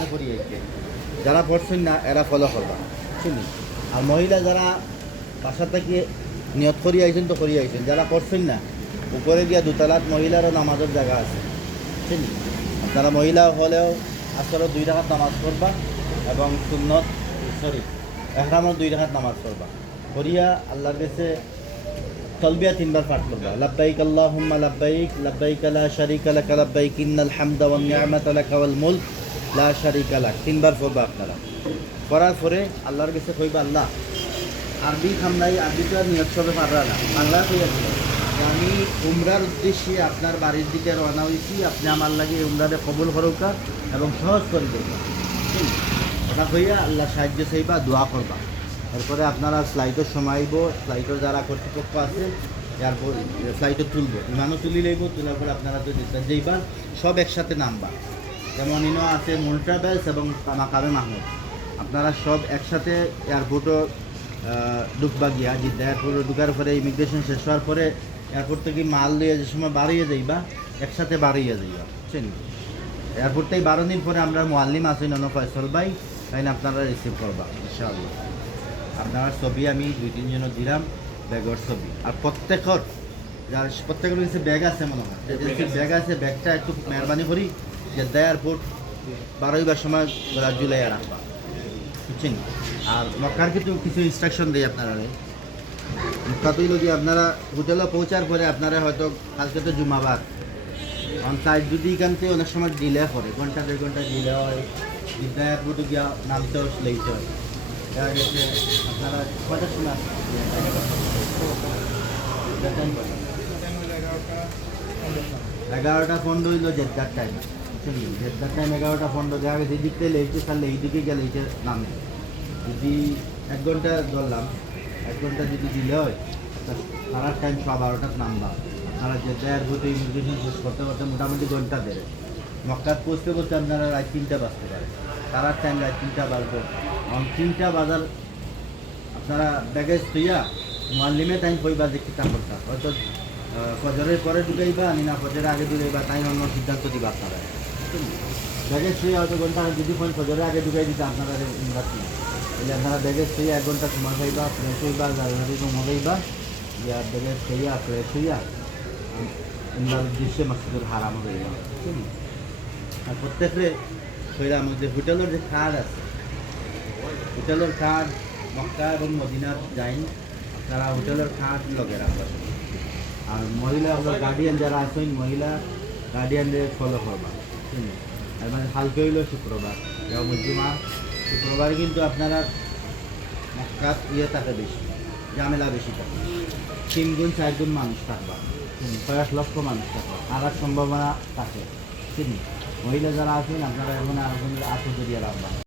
আপনি করিয়েছে যারা পড়ছেন না এরা ফলো করবা শুনি আর মহিলা যারা বাসা থেকে নিয়ত করিয়ে আইছেন তো করিয়ে আইছেন যারা পড়ছেন না উপরে গিয়া দুতলাত মহিলারও নামাজের জায়গা আছে শুনি আপনারা মহিলা হলেও আসলে 2 রাকাত নামাজ পড়বা এবং সুন্নত সরি এহরামও 2 রাকাত নামাজ পড়বা করিয়া আল্লাহর কাছে তলবিয়া 3 বার পাঠ করবা লাব্বাইক আল্লাহুম্মা লাব্বাইক লাব্বাইক লা শারীকা লাক লাব্বাইক ইন্নাল হামদা ওয়ান নি'মাতা লাক ওয়াল মুলক লা শারীকা লাক 3 বার পড়বা আপনারা পড়ার পরে আল্লাহর কাছে কইবা আল্লাহ আরবি খামলাই আরবি তো আর নিয়ত সবে পাররা না বাংলা কইয়াছিল আমি উমরার উদ্দেশ্যে আপনার বাড়ির দিকে রওনা হয়েছি আপনি আমার লাগে উমরারে কবুল করুকা এবং সহজ করে দেবা ওটা হইয়া আল্লাহ সাহায্য চাইবা দোয়া করবা এরপরে আপনারা ফ্লাইটের সময় আইব ফ্লাইটের যারা কর্তৃপক্ষ আছে এরপর ফ্লাইটে তুলব বিমানও তুলি লইব তোলার পরে আপনারা তো যেইবার সব একসাথে নামবা যেমন ইনো আছে মূল ট্রাভেলস এবং মাকামে মাহমুদ আপনারা সব একসাথে এয়ারপোর্টও ঢুকবা গিয়া জিদ্দা এয়ারপোর্টে ঢুকার পরে ইমিগ্রেশন শেষ হওয়ার পরে এয়ারপোর্ট থেকে মাল লইয়া যে সময় বাড়িয়ে যাইবা একসাথে বাড়িয়ে যাইবা বুঝছেন এয়ারপোর্ট থেকে 12 দিন পরে আমরা মোয়াল্লিম আছি নন ফয়সল ভাই তাই না আপনারা রিসিভ করবা ইনশাআল্লাহ আপনার ছবি আমি 2-3 জনের দিলাম ব্যাগের ছবি আর প্রত্যেকের যার প্রত্যেকের কাছে ব্যাগ আছে মনে হয় ব্যাগ আছে ব্যাগটা একটু মেহরবানি করি জেদ্দা এয়ারপোর্ট 12বার সময় জুলাই রাখবা বুঝছেন আর মক্কার কিন্তু কিছু ইনস্ট্রাকশন দেয় আপনারা মক্কা তুই যদি আপনারা হোটেলে পৌঁছার পরে আপনারা হয়তো কালকে তো জুমাবার কারণ ফ্লাইট যদি এখান থেকে অনেক সময় ডিলে করে 1-2 ঘন্টা ডিলে হয় জেদ্দা এয়ারপোর্টে গিয়া নামতেও লেট হয় আপনারা কয়টার সময় 11:15 হইল জেদ্দার টাইম জেদ্দার টাইম 11:15 দেখা গেছে এই দিকতে লেটে ছাড়লে এই দিকে গেলে এইটা নামে যদি 1 ঘন্টা ধরলাম 1 ঘন্টা যদি দিলে হয় সারার টাইম 12টার নামবা আপনারা জেদ্দা এয়ারপোর্টে ইমিগ্রেশন শেষ করতে করতে মোটামুটি ঘন্টা দেবে মক্কাত পৌঁছতে পৌঁছতে আপনারা রাত 3টা বাজতে পারে সারার টাইম রাত 3টা বাজবে 3টা বাজার আপনারা ব্যাগেজ থইয়া মোয়াল্লিমে টাইম কইবা যে কিতা করতা হয়তো ফজরের পরে ঢুকাইবা না ফজরের আগে ঢুকাইবা তাই অন্য সিদ্ধান্ত দিবা আপনারা ব্যাগেজ থইয়া হয়তো ঘন্টা যদি ফজরের আগে ঢুকাই দিতে আপনারা উমরাত না তাহলে আপনারা ব্যাগেজ থইয়া 1 ঘন্টা সময় খাইবা ফ্রেশ হইবা গাড়ি ঘুমাইবা ইয়া ব্যাগেজ থইয়া ফ্রেশ হইয়া উমরার উদ্দেশ্যে মসজিদুল হারাম হইবা আর প্রত্যেকে কইলাম যে হোটেলের যে কার্ড আছে হোটেলের কার্ড মক্কা এবং মদিনার যাইন তারা হোটেলের কার্ড লগে রাখবেন আর মহিলা গার্ডিয়ান যারা আছেন মহিলা গার্ডিয়ানদের ফলো করবা আর মানে হালকা হইল শুক্রবার যেমন মধ্যমা শুক্রবার কিন্তু আপনারা মক্কাত থাকে বেশি ঝামেলা বেশি থাকে 3 গুণ 4 গুণ মানুষ থাকবা কয়েক লক্ষ মানুষ থাকবে আর সম্ভাবনা থাকে মহিলা যারা আছেন আপনারা এখন আর আসো জড়িয়ে রাখবা